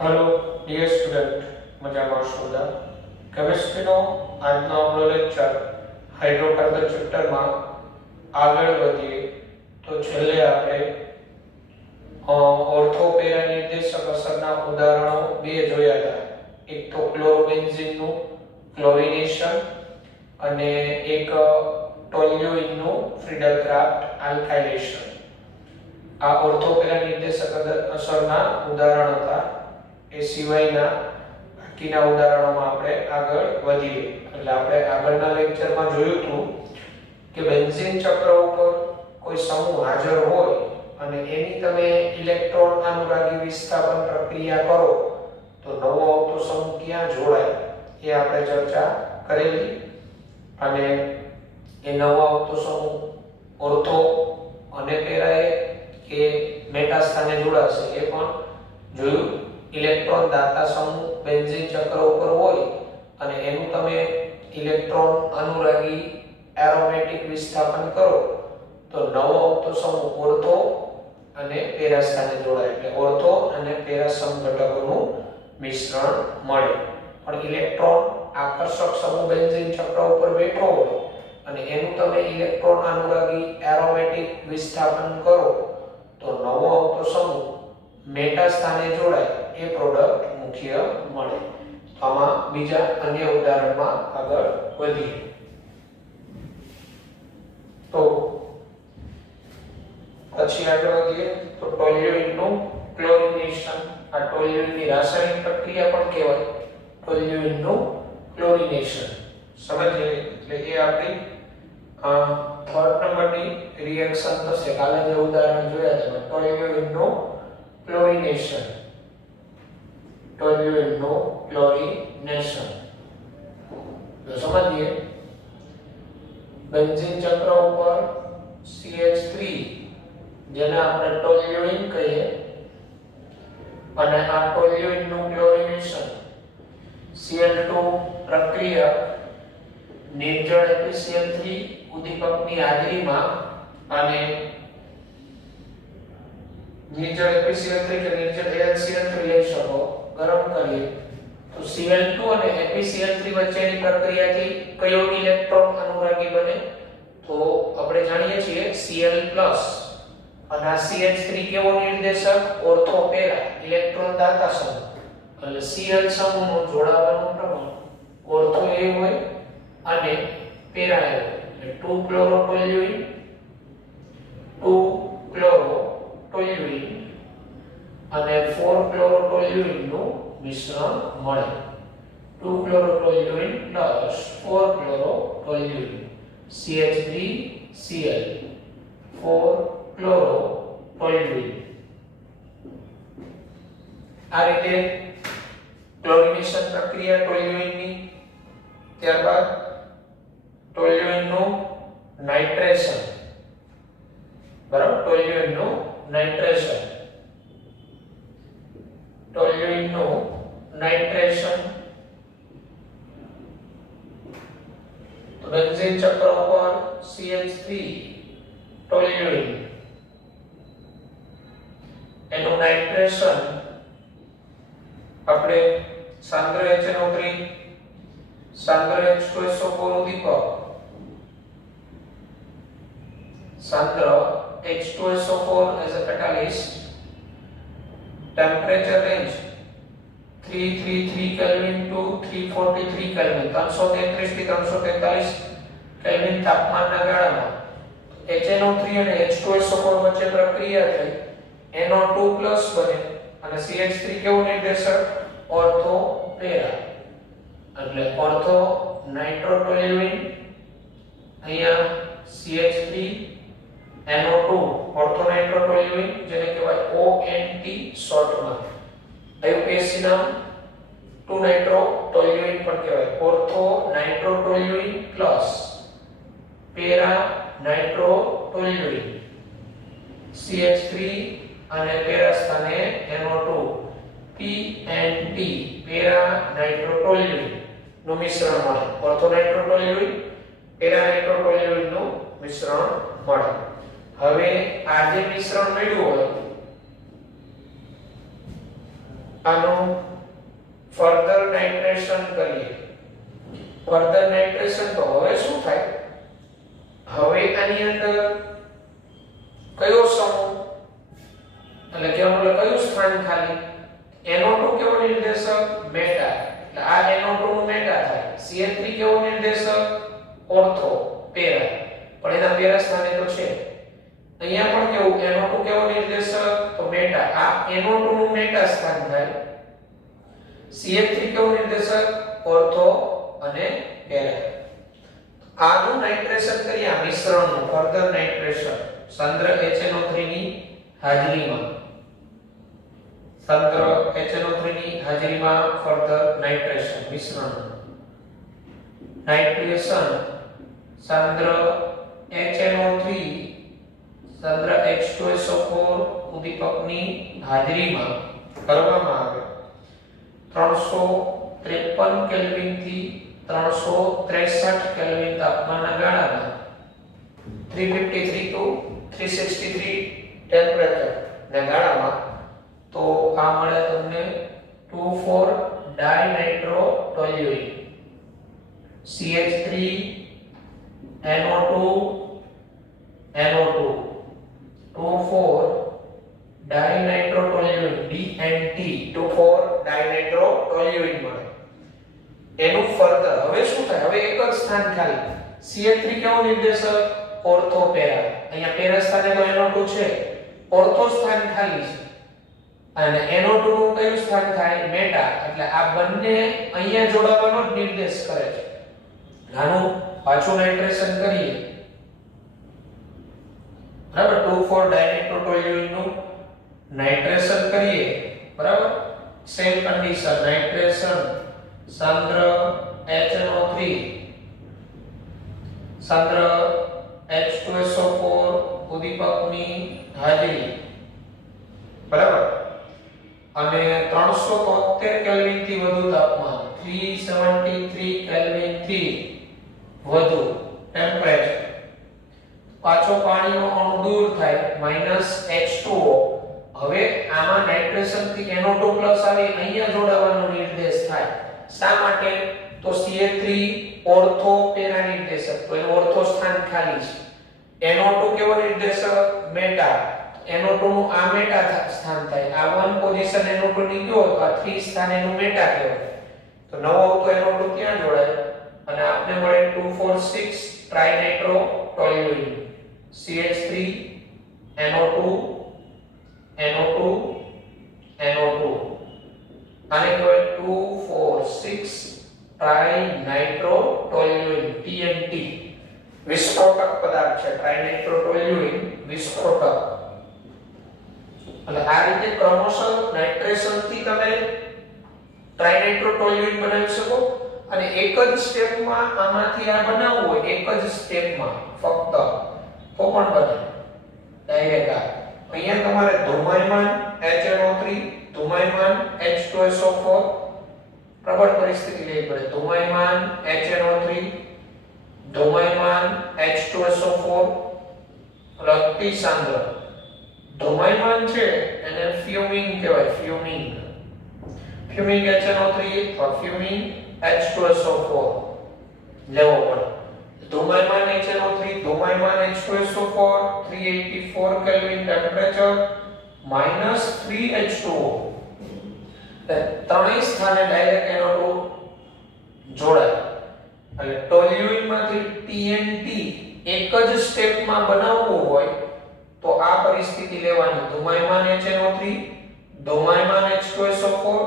Hello dear student, मजाમાં છો બધા? કેમિસ્ટ્રીનો આજનો આપણો લેક્ચર હાઇડ્રોકાર્બન ચેપ્ટરમાં આગળ વધીએ તો છેલ્લે આપણે ઓર્થોપેરા નિર્દેશક અસરના ઉદાહરણો બે જોયા હતા. એક તો ક્લોરોબેન્ઝીનનું ક્લોરિનેશન અને એક ટોલ્યુઇનનું ફ્રીડલક્રાફ્ટ આલ્કાઇલેશન. આ ઓર્થોપેરા નિર્દેશક અસરના ઉદાહરણ હતા. એ સિવાયના બાકીના ઉદાહરણોમાં આપણે આગળ વધીએ. એટલે આપણે આગળના લેક્ચરમાં જોયું હતું કે બેન્ઝીન ચક્ર ઉપર કોઈ સમૂહ હાજર હોય અને એની તમે ઇલેક્ટ્રોન અનુરાગી વિસ્થાપન પ્રક્રિયા કરો તો નવો આવતો સમૂહ ક્યાં જોડાય એ આપણે ચર્ચા કરેલી. અને એ નવો આવતો સમૂહ ઓર્થો અને પેરાએ કે મેટા સ્થાને જોડાશે એ પણ જોયું. ઇલેક્ટ્રોન દાતા સમૂહ બેન્ઝીન ચક્ર ઉપર હોય અને એનું તમે ઇલેક્ટ્રોન અનુરાગી એરોમેટિક વિસ્થાપન કરો તો નવો આવતો સમૂહ ઓર્થો અને પેરા સ્થાને જોડાય. એટલે ઓર્થો અને પેરા સમઘટકોનું મિશ્રણ મળે. પણ ઇલેક્ટ્રોન આકર્ષક સમૂહ બેન્ઝીન ચક્ર ઉપર બેઠો હોય અને એનું તમે ઇલેક્ટ્રોન અનુરાગી એરોમેટિક વિસ્થાપન કરો તો નવો આવતો સમૂહ મેટા સ્થાને જોડાય એ પ્રોડક્ટ મુખ્ય મળે. આમાં બીજા અન્ય ઉદાહરણમાં આગળ વધીએ તો પછી આગળ વધીએ તો ટોલ્યુઇનનું ક્લોરિનેશન. આ ટોલ્યુઇનની રાસાયણિક પ્રક્રિયા પણ કહેવાય ટોલ્યુઇનનું ક્લોરિનેશન. સમજીએ એટલે એ આપણી થર્ડ નંબરની રિએક્શન થશે. કાલે જે ઉદાહરણ જોયા તમે ટોલ્યુઇનનું ક્લોરિનેશન. ટોલ્યુઇનનું ક્લોરિનેશન તો સમજીએ. બેન્ઝીન ચક્ર ઉપર CH3 જેને આપણે ટોલ્યુઇન કહીએ અને આ ટોલ્યુઇનનું ક્લોરિનેશન Cl2 પ્રક્રિયા નિર્જળ FeCl3 ઉદ્દીપકની હાજરીમાં અને નિર્જળ FeCl3 કે નિર્જળ AlCl3 લઈ શકો ગરમ કરીએ તો Cl2 અને FeCl3 વચ્ચેની પ્રક્રિયાથી કયો ઇલેક્ટ્રોન અનુરાગી બને તો આપણે જાણીએ છીએ Cl+ અને આ CH3 કેવો નિર્દેશક ઓર્થોપેરા ઇલેક્ટ્રોન દાતા સમૂહ. એટલે Cl સમૂહનું જોડાવાનું પ્રમાણ ઓર્થો એ હોય અને પેરા એ હોય. એટલે 2 ક્લોરો ટોલ્યુઇન 2 ક્લોરો ટોલ્યુઇન અને 4 ક્લોરો ટોલ્યુઇન નું મિશ્રણ મળે. 2 chloro toluene plus 4 chloro toluene CH3Cl 4 chloro toluene. આ રીતે ક્લોરિનેશન પ્રક્રિયા ટોલ્યુઇનની. ત્યારબાદ ટોલ્યુઇનનું નાઇટ્રેશન. બરાબર, ટોલ્યુઇનનું નાઇટ્રેશન. ટોલ્યુઇનનું નાઇટ્રેશન તો બેન્ઝીન ચક્ર ઉપર CH3 ટોલ્યુઇન એનું નાઇટ્રેશન આપણે સાંદ્ર HNO3 સાંદ્ર H2SO4 ઉદ્દીપક સાંદ્ર H2SO4 as a catalyst, temperature range 333 Kelvin to 343 Kelvin 333 થી 343 કેલ્વિન તાપમાનના ગાળામાં HNO3 અને H2SO4 વચ્ચે પ્રક્રિયા થઈ NO2+ બને અને CH3 કેવું નિર્દેશક ઓર્થોપેરા. એટલે ઓર્થો નાઇટ્રોટોલ્યુઇન અહીંયા CH3 NO2 ઓર્થો નાઇટ્રોટોલ્યુઇન જેને કહેવાય ONT શોર્ટમાં. IUPAC નામ 2 નાઇટ્રોટોલ્યુઇન પણ કહેવાય. ઓર્થો નાઇટ્રોટોલ્યુઇન પ્લસ પેરા નાઇટ્રોટોલ્યુઇન CH3 અને પેરા સ્થાને NO2 PNT પેરા નાઇટ્રોટોલ્યુઇન નું મિશ્રણ મળે. ઓર્થો નાઇટ્રોટોલ્યુઇન પેરા નાઇટ્રોટોલ્યુઇન નું મિશ્રણ મળે. હવે આ જે મિશ્રણ મળ્યું હોય આનું ફર્ધર નાઇટ્રેશન કરીએ. ફર્ધર નાઇટ્રેશન તો હવે શું થાય? હવે આની અંદર કયો સમૂહ એટલે કયું સ્થાન ખાલી? NO2 કેવો નિર્દેશક? મેટા. એટલે આ NO2 નું મેટા થાય. CH3 કેવો નિર્દેશક? Ortho para. પણ એના પેરા સ્થાને તો છે. અહીંયા પણ કેવું? NO2 કેવો નિર્દેશક? તો મેટા. આ NO2 નું મેટા સ્થાન થાય. CH3 કેવો નિર્દેશક? ઓર્થો અને પેરા. આનું નાઇટ્રેશન કરીએ, આ મિશ્રણનું ફર્ધર નાઇટ્રેશન સાંદ્ર HNO3 ની હાજરીમાં. સાંદ્ર HNO3 ની હાજરીમાં ફર્ધર નાઇટ્રેશન મિશ્રણ. નાઇટ્રેશન સાંદ્ર HNO3 સાંદ્ર H2SO4 ઉદ્દીપકની હાજરીમાં કરવામાં આવે. 353 કેલ્વિન થી 363 કેલ્વિન તાપમાનના ગાળામાં 353 to 363 ટેમ્પરેચર ના ગાળામાં તો આ મળે તમને 2,4 ડાયનાઇટ્રોટોલ્યુઇન CH3 NO2 NO2 2,4 ડાયનાઇટ્રોટોલ્યુઇન DNT 2,4 ડાયનાઇટ્રોટોલ્યુઇન મળે. એનું ફર્ધર હવે શું થાય? હવે એક જ સ્થાન ખાલી. CH3 કેવો નિર્દેશક? Ortho para. અહીંયા પેરા સ્થાને તો NO2 છે, ઓર્થો સ્થાન ખાલી છે. અને NO2 નું કયું સ્થાન થાય? મેટા. એટલે આ બંને અહીંયા જોડાવાનો જ નિર્દેશ કરે છે. આનું પાછું નાઇટ્રેશન કરીએ. બરાબર, 2,4 ડાયનાઇટ્રોટોલ્યુઇન નું નાઇટ્રેશન કરીએ. બરાબર, સેમ કન્ડિશન નાઇટ્રેશન સાંદ્ર HNO3 સાંદ્ર H2SO4 ઉદ્દીપકની હાજરી. બરાબર, અને 373 કેલ્વિન થી વધુ તાપમાન 373 કેલ્વિન થી વધુ ટેમ્પરેચર. પાછો પાણીનો અણુ દૂર થાય -H2O. હવે આમાં નાઇટ્રેશન થી NO2+ આવી અહીંયા જોડાવાનો નિર્દેશ થાય. શા માટે? તો CH3 ઓર્થો પેરા નિર્દેશક, તો એનું ઓર્થો સ્થાન ખાલી છે. NO2 કેવો નિર્દેશક? મેટા. NO2 નું આ મેટા સ્થાન થાય. આ 1 પોઝિશન NO2 ની ગયો તો આ 3 સ્થાન એનું મેટા કહેવાય. તો નવો આવતો NO2 ત્યાં જોડાય અને આપને મળે 2,4,6 ટ્રાઇનાઇટ્રોટોલ્યુઇન CH3 NO2 NO2 NO2. આને કહેવાય 2,4,6 ટ્રાઇનાઇટ્રોટોલ્યુઇન TNT. વિસ્ફોટક પદાર્થ છે ટ્રાઇનાઇટ્રોટોલ્યુઇન, વિસ્ફોટક. એટલે આ રીતે ક્રમશઃ નાઇટ્રેશન થી તમે ટ્રાઇનાઇટ્રોટોલ્યુઇન બનાવી શકો. અને એક જ સ્ટેપમાં આમાંથી આ બનાવવું હોય, એક જ સ્ટેપમાં ફક્ત, તો પણ બને ડાયરેક્ટ. અહીંયા તમારે ધુમાયમાન HNO3 ધુમાયમાન H2SO4 પ્રબળ પરિસ્થિતિ લેવી પડે. ધુમાયમાન HNO3 ધુમાયમાન H2SO4 અતિ સાંદ્ર. ધુમાયમાન છે એને ફ્યુમિંગ કહેવાય. ફ્યુમિંગ HNO3 અથવા ફ્યુમિંગ H2SO4 લેવો પડે. ધુમાયમાન HNO3 ધુમાયમાન H2SO4 384 kelvin temperature -3H2O. ત્રણેય સ્થાને ડાયરેક્ટ NO2 જોડાય. એટલે ટોલ્યુઇન માંથી TNT એક જ સ્ટેપમાં બનાવવું હોય તો આ પરિસ્થિતિ લેવાની. ધુમાયમાન HNO3 ધુમાયમાન H2SO4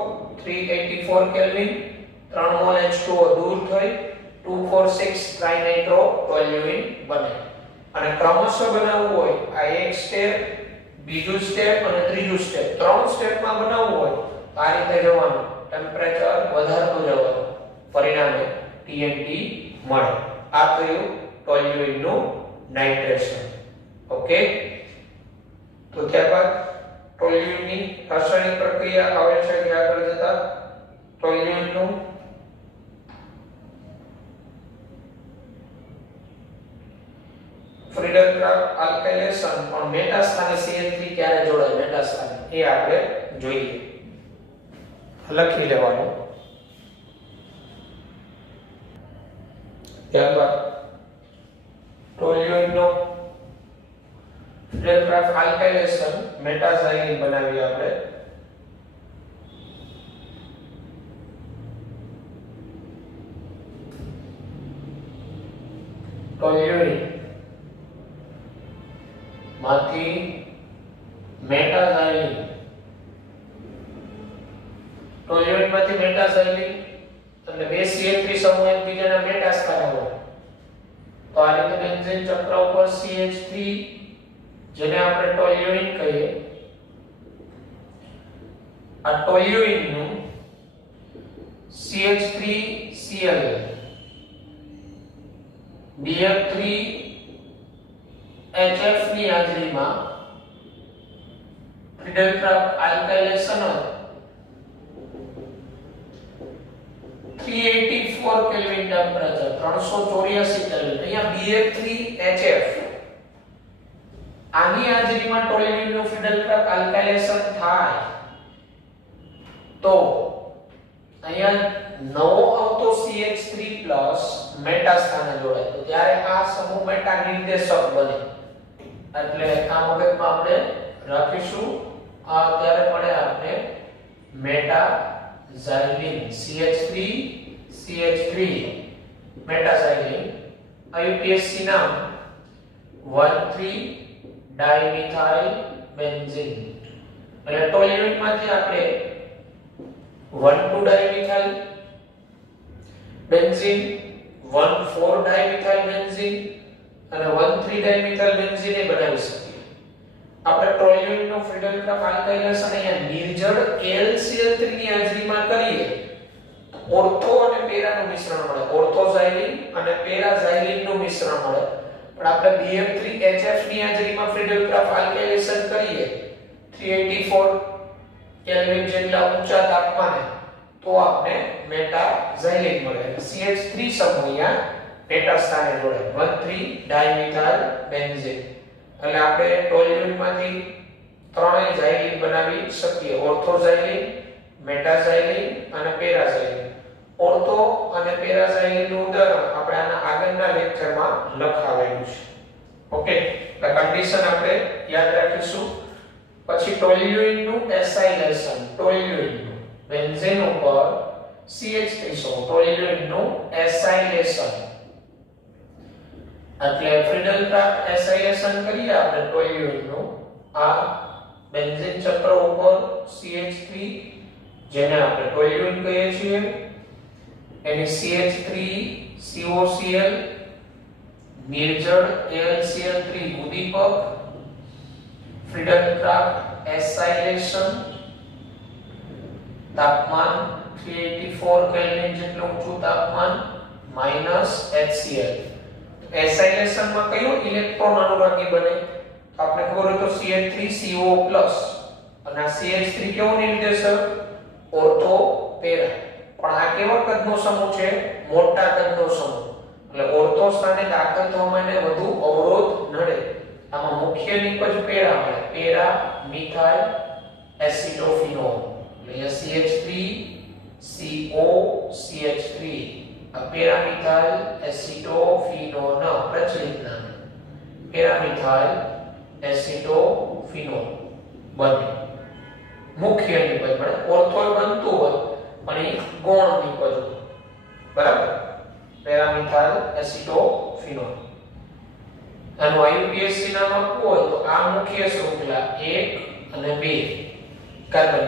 384 kelvin 3 mall H2O દૂર થઈ 2,4,6 ટ્રાઇનાઇટ્રોટોલ્યુઇન બને. અને ક્રમશઃ બનાવવું હોય આ એક સ્ટેપ, બીજું સ્ટેપ અને ત્રીજું સ્ટેપ, 3 સ્ટેપમાં બનાવવું હોય આ રીતે જવાનું. ટેમ્પરેચર વધારતું જવાનું. પરિણામે TNT મળે. આ થયું ટોલ્યુઇન નું નાઇટ્રેશન. ઓકે, તો ત્યારબાદ ટોલ્યુઇન ની રાસાયણિક પ્રક્રિયા આવે છે કે આગળ જતા ટોલ્યુઇન નું ફ્રીડલ-ક્રાફ્ટ આલ્કાઇલેશન પણ મેટા સ્થાને CH3 ક્યારે જોડાય મેટા સ્થાને એ આપણે જોઈએ. લખી લેવાનું. ત્યારબાદ ટોલ્યુઇનનો ફ્રીડલ ક્રાફ્ટ આલ્કાઇલેશન મેટાઝાઇલિન બનાવીએ આપણે. ટોલ્યુઇન માંથી મેટાઝાઇલિન, ટોલ્યુઇન માંથી મેટાઝાઇલિન એટલે બે CH3 સમૂહ એકબીજાના મેટા સ્થાને હોય તો આ રીતે બેન્ઝીન ચક્ર ઉપર CH3 જેને આપણે ટોલ્યુઇન કહીએ, આ ટોલ્યુઇન નું CH3Cl BF3HF ની હાજરીમાં Friedel Craft alkylation 384 kelvin temperature 384 kelvin. અહીંયા BF3HF આની હાજરીમાં ટોલ્યુઇન નું ફ્રીડલ ક્રાફ્ટ આલ્કાઇલેશન થાય તો અહીંયા નવો આવતો CH3 મેટા સ્થાને જોડાય તો ત્યારે આ સમૂહ મેટા નિર્દેશક બને. એટલે આ મગજમાં આપણે રાખીશું. આ ત્યારે પડે આપણે મેટાઝાઇલિન CH3 મેટાઝાઇલિન. IUPAC નામ 1,3 ડાઇમિથાઇલ બેન્ઝીન. એટલે ટોલ્યુઇન માંથી આપણે 1,2 ડાઇમિથાઇલ બેન્ઝીન, 1,4 ડાઇમિથાઇલ બેન્ઝીન અને 1,3 ડાઇમિથાઇલ બેન્ઝીન એ બનાવી શકીએ. આપણે ટોલ્યુઇન નો ફ્રીડલ ક્રાફ્ટ આલ્કાઇલેશન અહીંયા નિર્જળ LCl3 ની હાજરીમાં કરીએ ઓર્થો અને પેરાનું મિશ્રણ મળે. ઓર્થોઝાઇલિન અને પેરાઝાઇલિન નું મિશ્રણ મળે. પણ આપણે BF3HF ની હાજરીમાં ફ્રીડલ ક્રાફ્ટ આલ્કાઇલેશન કરીએ 384 કેલ્વિન જેટલા ઊંચા તાપમાને તો આપણે મેટાઝાઇલિન મળે. CH3 સમૂહ અહીંયા મેટા સ્થાને જોડાય 1,3 ડાઇમિથાઇલ બેન્ઝીન. એટલે આપણે ટોલ્યુઇન માંથી ત્રણેય ઝાઇલિન બનાવી શકીએ. ઓર્થોઝાઇલિન, મેટાઝાઇલિન અને પેરાઝાઇલિન. ઓર્થો અને પેરાઝાઇલિન નું ઉદાહરણ આપણે આના આગળના લેક્ચરમાં લખાવેલું છે. ઓકે, એટલે કન્ડિશન આપણે યાદ રાખીશું. પછી ટોલ્યુઇન નું એસાઇલેશન, ટોલ્યુઇન નું બેન્ઝીન ઉપર CH3 સમૂહ, ટોલ્યુઇન નું એસાઇલેશન એટલે ફ્રીડલ ક્રાફ્ટ એસાઇલેશન કરીએ આપણે ટોલ્યુઇન નું. આ બેન્ઝીન ચક્ર ઉપર CH3 જેને આપણે ટોલ્યુઇન કહીએ છીએ એની CH3COCl નિર્જળ AlCl3 ઉદ્દીપક, ફ્રીડલ ક્રાફ્ટ એસાઇલેશન, તાપમાન 384 કેલ્વિન જેટલું ઊંચું તાપમાન -HCl. એસાઇલેશન માં કયો ઇલેક્ટ્રોન અનુરાગી બને? આપણે ખબર હોય તો CH3CO+ અને આ CH3 કેવો નિર્દેશક? Ortho para. પણ આ કેવા કદનો સમૂહ છે? મોટા કદનો સમૂહ. એટલે ઓર્થો સ્થાને દાખલ થવા માટે વધુ અવરોધ નડે. આમાં મુખ્ય નિપજ પેરા મળે. Para methyl acetophenol. એટલે CH3COCH3 આ પેરા મિથાઇલ એસિટોફિનોલ પ્રચલિત નામ. પેરા મિથાઇલ એસિટોફિનોલ બને. મુખ્ય નિપજ મળે. ઓર્થો બનતું હોય પણ એ ગૌણ નિપજ હોય. બરાબર? Para methyl acetophenol. આનું IUPAC નામ આપવું હોય તો આ મુખ્ય શૃંખલા 1 અને 2 કાર્બન.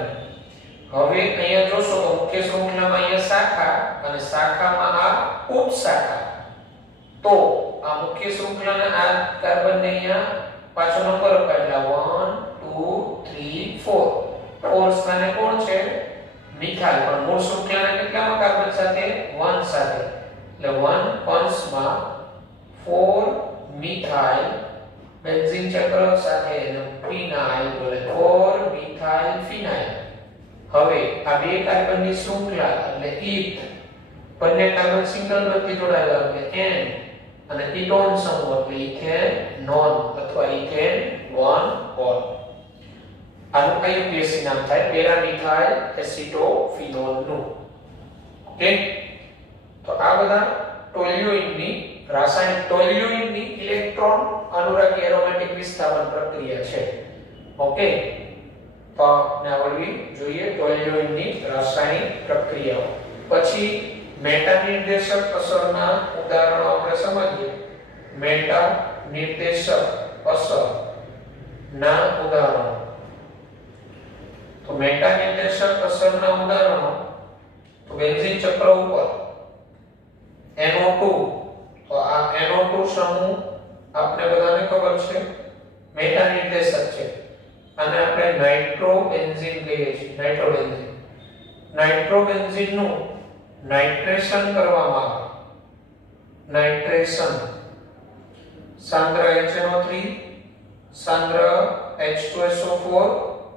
હવે અહીંયા જોશો તો મુખ્ય શૃંખલામાં અહીંયા શાખા અને શાખામાં આ ઉપશાખા. તો આ મુખ્ય શૃંખલાના આ કાર્બનને અહીંયા પાછો નંબર અપાયેલા 1 2 3 4. 4 સ્થાને કોણ છે? મિથાઇલ. પણ મૂળ શૃંખલાના કેટલામાં કાર્બન સાથે? 1 સાથે. એટલે 1 કૌંસમાં 4 મિથાઇલ બેન્ઝીન ચક્ર સાથે ફિનાઇલ બોલે 4 મિથાઇલ ફિનાઇલ. હવે આ બે કાર્બનની શૃંખલા એટલે ઈથ બંને કાર્બન સિંગલ બંધથી જોડાયેલા એટલે N અને કીટોન સમૂહ એટલે ઇથેનોન અથવા ઇથેન 1 ઓર. આનું IUPAC નામ થાય પેરામિથાઇલ એસિટોફિનોલ નું. ઓકે, તો આ બધા ટોલ્યુઇનની રાસાયણિક ટોલ્યુઇનની ઇલેક્ટ્રોન અનુરાગી એરોમેટિક વિસ્થાપન પ્રક્રિયા છે. ઓકે, તો આપણે આવડવી જોઈએ ટોલ્યુઇનની રાસાયણિક પ્રક્રિયાઓ. પછી મેટા નિર્દેશક અસરના ઉદાહરણો આપણે સમજીએ. મેટા નિર્દેશક અસર ના ઉદાહરણો. તો મેટા નિર્દેશક અસરના ઉદાહરણો તો બેન્ઝીન ચક્ર ઉપર NO2, તો આ NO2 સમૂહ આપણે બધાને ખબર છે મેટા નિર્દેશક છે. અને આપણે નાઇટ્રોબેન્ઝીન કહીએ છીએ. નાઇટ્રોબેન્ઝીન નું નાઇટ્રેશન કરવામાં આવે. નાઇટ્રેશન સાંદ્ર HNO3 સાંદ્ર H2SO4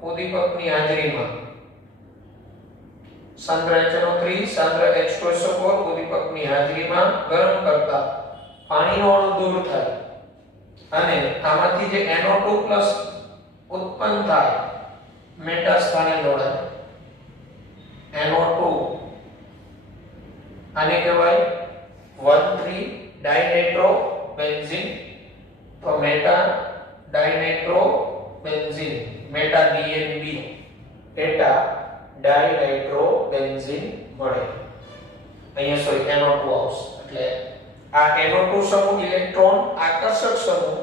ઉદ્દીપકની હાજરીમાં. સાંદ્ર HNO3 સાંદ્ર H2SO4 ઉદ્દીપકની હાજરીમાં ગરમ કરતા પાણીનો અણુ દૂર થાય અને આમાંથી જે NO2+ ઉત્પન્ન થાય મેટા સ્થાને જોડાય. NO2 આને કહેવાય 1,3 ડાયનાઇટ્રોબેન્ઝીન. તો મેટા ડાયનાઇટ્રોબેન્ઝીન મેટા DNB મેટા ડાયનાઇટ્રોબેન્ઝીન મળે. અહીંયા સોરી NO2 આવશે. એટલે આ NO2 સમૂહ ઇલેક્ટ્રોન આકર્ષક સમૂહ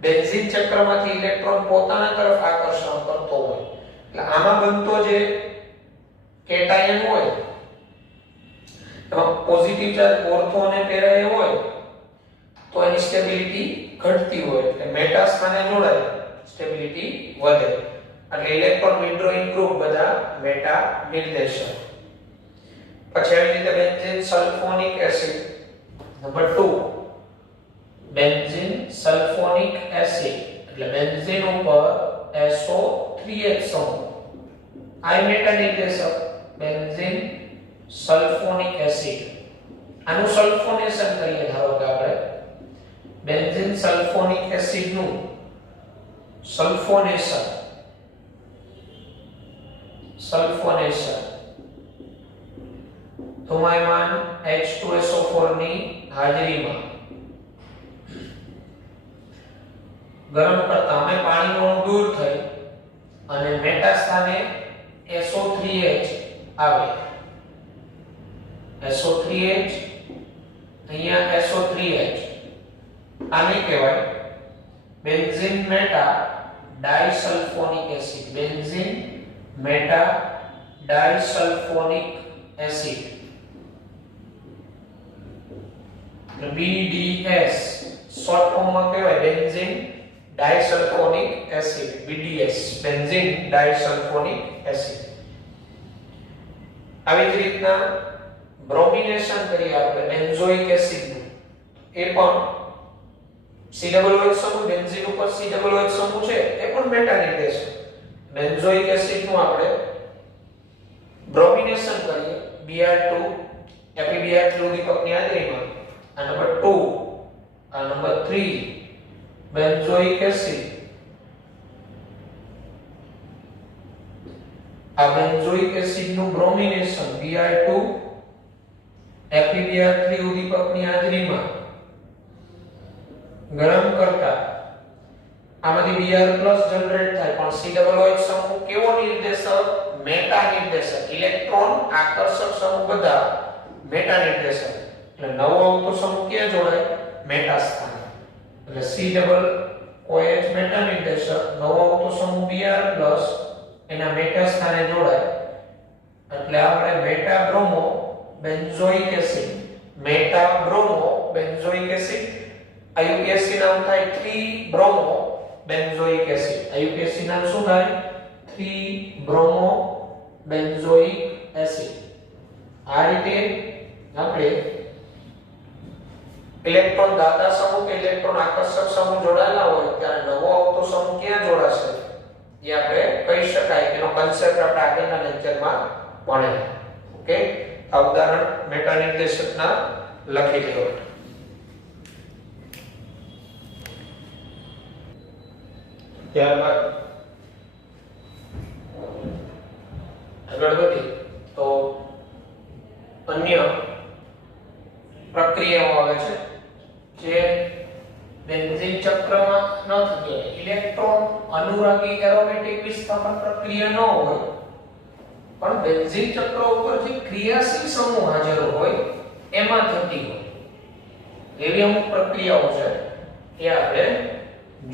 બેન્ઝીન ચક્રમાંથી ઇલેક્ટ્રોન પોતાના તરફ આકર્ષણ કરતો હોય. એટલે આમાં બનતો જે કેટાયન હોય એમાં પોઝિટિવ ચાર્જ ઓર્થો અને પેરા એ હોય તો એની સ્ટેબિલિટી ઘટતી હોય. એટલે મેટા સ્થાને જોડાય સ્ટેબિલિટી વધે. એટલે ઇલેક્ટ્રોન વિથડ્રોઈંગ ગ્રુપ બધા મેટા નિર્દેશક. પછી આવી રીતે benzene sulphonic acid number 2 benzene sulphonic acid એટલે બેન્ઝીન ઉપર SO3H સમૂહ. આ મેટા નિર્દેશક બેન્ઝીન સલ્ફોનિક એસિડ. આનું સલ્ફોનેશન કરીએ. ધારો કે આપણે બેન્ઝીન સલ્ફોનિક એસિડ નું સલ્ફોનેશન ધુમાયમાન H2SO4 ની હાજરીમાં ગરમ કરતા અમે પાણીનો અણુ દૂર થઈ અને મેટા સ્થાને SO3H આવે. SO3H અહીંયા SO3H આને કહેવાય benzene meta disulphonic acid. Benzene meta disulphonic acid BDS short ફોર્મમાં કહેવાય benzene disulphonic acid. BDS benzene disulphonic acid. આવી જ રીતના બ્રોમિનેશન કરીએ આપણે બેન્ઝોઇક એસિડ નું. એ પણ COOH સમૂહ બેન્ઝીન ઉપર COOH સમૂહ છે એ પણ મેટા નિર્દેશક. બેન્ઝોઇક એસિડ નું આપણે બ્રોમિનેશન કરીએ Br2 FeBr3 ઉદ્દીપકની હાજરીમાં. આ નંબર 2 આ નંબર 3 બેન્ઝોઇક એસિડ. આ બેન્ઝોઇક એસિડ નું બ્રોમિનેશન Br2 FeBr3 ઉદ્દીપકની હાજરીમાં ગરમ કરતા આમાંથી Br+ જનરેટ થાય. પણ COOH સમૂહ કેવો નિર્દેશક? મેટા નિર્દેશક. ઇલેક્ટ્રોન આકર્ષક સમૂહ બધા મેટા નિર્દેશક. એટલે નવો આવતો સમૂહ ક્યાં જોડાય? મેટા સ્થાને. એટલે COOH મેટા નિર્દેશક. નવો આવતો સમૂહ Br+ એના મેટા સ્થાને જોડાય. એટલે આપણે meta bromo benzoic acid. Meta bromo benzoic acid. IUPAC નામ થાય 3 બ્રોમો બેન્ઝોઇક એસિડ. IUPAC નામ શું થાય? 3 બ્રોમો બેન્ઝોઇક એસિડ. આ રીતે આપણે ઇલેક્ટ્રોન દાતા સમૂહ કે ઇલેક્ટ્રોન આકર્ષક સમૂહ જોડાયેલા હોય ત્યારે નવો આવતો સમૂહ ક્યાં જોડાશે એ આપણે કહી શકાય. એનો કન્સેપ્ટ આપણે આગળના લેક્ચરમાં ભણ્યા. ઓકે, આ ઉદાહરણ મેટા નિર્દેશકના લખી લ્યો. ત્યારબાદ આગળ વધીએ તો અન્ય પ્રક્રિયાઓ આવે છે જે બેન્ઝીન ચક્રમાં ન થતી હોય. ઇલેક્ટ્રોન અનુરાગી એરોમેટિક વિસ્થાપન પ્રક્રિયા ન હોય પણ બેન્ઝીન ચક્ર ઉપર જે ક્રિયાશીલ સમૂહ હાજર હોય એમાં થતી હોય એવી અમુક પ્રક્રિયાઓ છે એ આપણે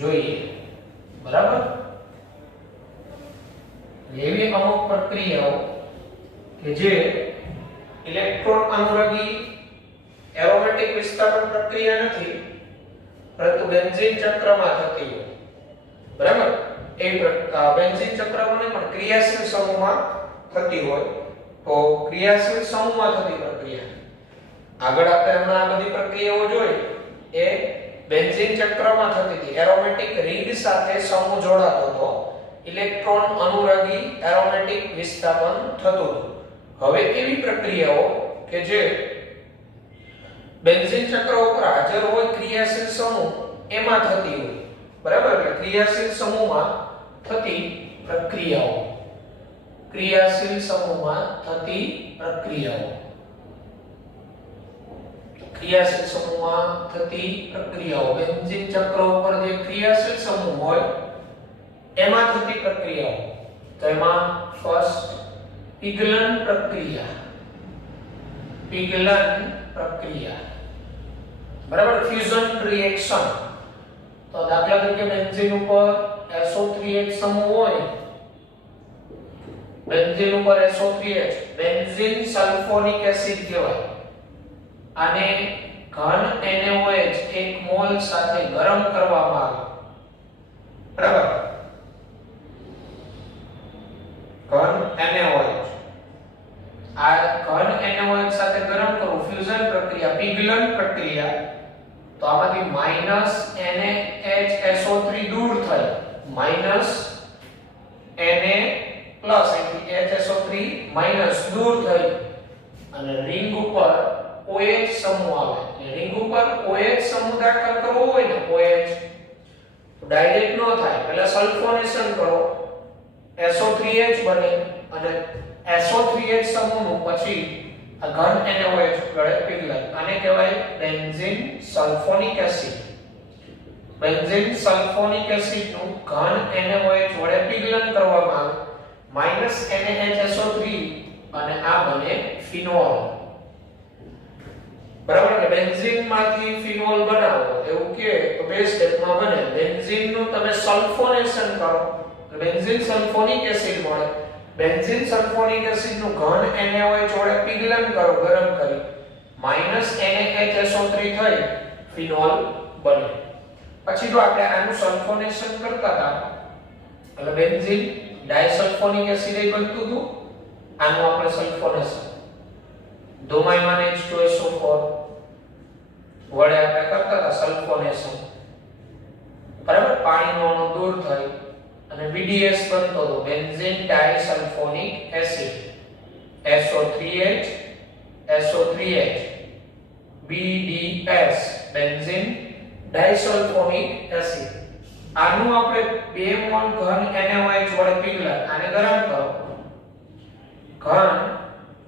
જોઈએ. બરાબર? એવી અમુક પ્રક્રિયાઓ કે જે ઇલેક્ટ્રોન અનુરાગી એરોમેટિક વિસ્થાપન પ્રક્રિયા નથી પરંતુ બેન્ઝીન ચક્રમાં થતી હોય. બરાબર? એ બેન્ઝીન ચક્રમાં પણ ક્રિયાશીલ સમૂહમાં થતી હોય. તો ક્રિયાશીલ સમૂહમાં થતી પ્રક્રિયા આગળ આપણે હમણાં આ બધી પ્રક્રિયાઓ જોઈ એ બેન્ઝીન ચક્રમાં થતી હતી. એરોમેટિક રિંગ સાથે સમૂહ જોડાતો હતો, ઇલેક્ટ્રોન અનુરાગી એરોમેટિક વિસ્થાપન થતું હતું. હવે એવી પ્રક્રિયાઓ કે જે બેન્ઝીન ચક્ર ઉપર હાજર હોય ક્રિયાશીલ સમૂહ એમાં થતી હોય. બરાબર? એટલે ક્રિયાશીલ સમૂહમાં થતી પ્રક્રિયાઓ, ક્રિયાશીલ સમૂહમાં થતી પ્રક્રિયાઓ, ક્રિયાશીલ સમૂહમાં થતી પ્રક્રિયાઓ, બેન્ઝીન ચક્ર ઉપર જે ક્રિયાશીલ સમૂહ હોય એમાં થતી પ્રક્રિયાઓ. તો એમાં ફર્સ્ટ પિગલન પ્રક્રિયા, પિગલન પ્રક્રિયા. બરાબર? Fusion reaction. તો દાખલા તરીકે બેન્ઝીન ઉપર SO3H સમૂહ હોય, બેન્ઝીન ઉપર SO3H, બેન્ઝીન સલ્ફોનિક એસિડ કહેવાય. આને ઘન NaOH 1 મોલ સાથે ગરમ કરવામાં આવે. બરાબર? ઘન NaOH, આ ઘન NaOH સાથે ગરમ કરવું, ફ્યુઝન પ્રક્રિયા, પિગલન પ્રક્રિયા. તો આમાંથી -NaHSO3 દૂર થાય, -Na અહીંથી HSO3 દૂર થઈ અને રિંગ ઉપર OH સમૂહ આવે. એટલે રિંગ ઉપર OH સમૂહ દાખલ કરવો હોય ને, OH તો ડાયરેક્ટ ન થાય, પહેલા સલ્ફોનેશન કરો, SO3H બને અને SO3H સમૂહનું પછી આ ઘન NaOH વડે પિગલન. આને કહેવાય benzene sulphonic acid. Benzene sulphonic એસિડનું ઘન NaOH વડે પિગલન કરવામાં આવે, -NaHSO3 અને આ બને ફિનોલ. બરાબર? કે બેન્ઝીન માંથી ફિનોલ બનાવો એવું કે તો બે સ્ટેપમાં બને. બેન્ઝીન નું તમે સલ્ફોનેશન કરો તો બેન્ઝીન સલ્ફોનિક એસિડ મળે. બેન્ઝીન સલ્ફોનિક એસિડ નું ઘન NaOH વડે પિગલન કરો ગરમ કરી, -NaHSO3 થઈ ફિનોલ બને. પછી જો આપણે આનું સલ્ફોનેશન કરતા હતા એટલે બેન્ઝીન ડાયસલ્ફોનિક એસિડ એ બનતું હતું. આનું આપણે સલ્ફોનેશન ધોમાયમાન H2SO4 વડે આપણે કરતા હતા સલ્ફોનેશન. બરાબર? પાણીનો અણુ દૂર થઈ અને BDS બનતો હતો, benzene disulphonic acid. SO3H SO3H BDS benzene disulphonic acid. આનું આપણે 2 મોલ ઘન NaOH વડે પિગલન, આને ગરમ કરો, ઘન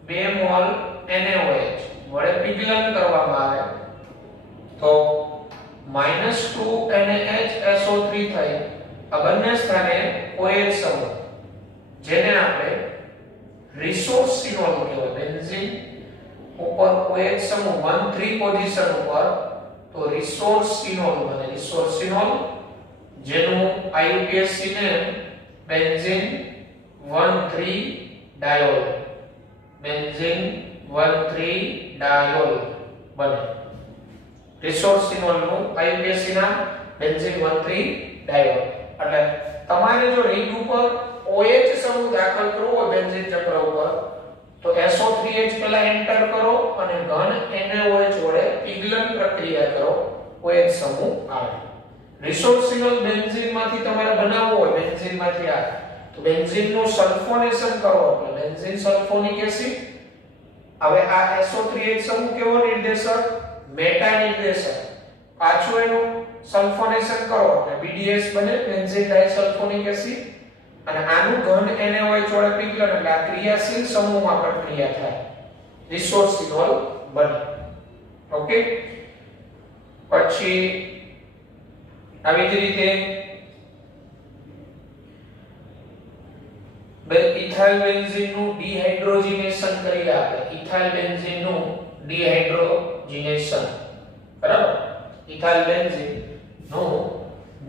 2 મોલ NaOH વડે પિગલન કરવામાં આવે તો -2 NaHSO3 થઈ આ બંને સ્થાને OH સમૂહ જેને આપણે રિસોર્સિનોલ કહેવાય. બેન્ઝીન ઉપર OH સમૂહ 1,3 પોઝિશન ઉપર તો રિસોર્સિનોલ બને. રિસોર્સિનોલ જેનું IUPAC નામ બેન્ઝીન 1,3 ડાયોલ, બેન્ઝીન 1,3 ડાયોલ બને. રિસોર્સિનોલ નું IUPAC નામ બેન્ઝીન 1,3 ડાયોલ. એટલે તમારે જો રિંગ ઉપર OH સમૂહ દાખલ કરવો હોય બેન્ઝીન ચક્ર ઉપર તો SO3H પહેલા એન્ટર કરો અને ઘન NaOH વડે પિગલન પ્રક્રિયા કરો, OH સમૂહ આવે. રિસોર્સિનોલ બેન્ઝીન માંથી તમારે બનાવવો હોય, બેન્ઝીન માંથી આ તો બેન્ઝીન નું સલ્ફોનેશન કરો એટલે બેન્ઝીન સલ્ફોનિક એસિડ. હવે આ SO3H સમૂહ કેવો નિર્દેશક? મેટા નિર્દેશક. પાછું એનું સલ્ફોનેશન કરો એટલે BDS બને, બેન્ઝીન ડાયસલ્ફોનિક એસિડ. અને આનું ઘન NaOH જોડે પીગળે એટલે આ ક્રિયાશીલ સમૂહમાં પ્રક્રિયા થાય, રિસોર્સિનોલ બને. ઓકે, પછી આવી જ રીતે ઇથાઇલ બેન્ઝીન નું ડિહાઇડ્રોજિનેશન કરીએ આપણે. ઇથાઇલ બેન્ઝીન નું ડિહાઇડ્રોજિનેશન, બરાબર? ઇથાઇલ બેન્ઝીન નું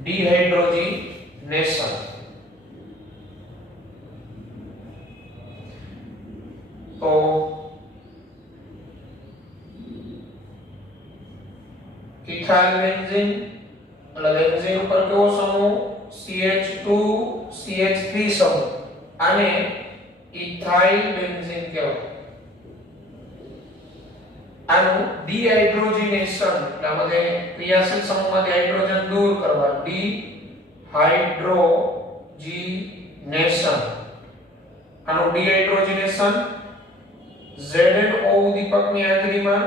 ડિહાઇડ્રોજિનેશન તો ઇથાઇલ બેન્ઝીન એટલે બેન્ઝીન ઉપર કેવો સમૂહ? CH2 CH3 સમૂહ. આને ઇથાઇલ બેન્ઝીન કહેવાય. આનું ડિહાઇડ્રોજિનેશન એટલે આમાં ક્રિયાશીલ સમૂહમાંથી હાઇડ્રોજન દૂર કરવા, ડિહાઇડ્રોજિનેશન. આનું ડિહાઇડ્રોજિનેશન ZnO ઉદ્દીપકની હાજરીમાં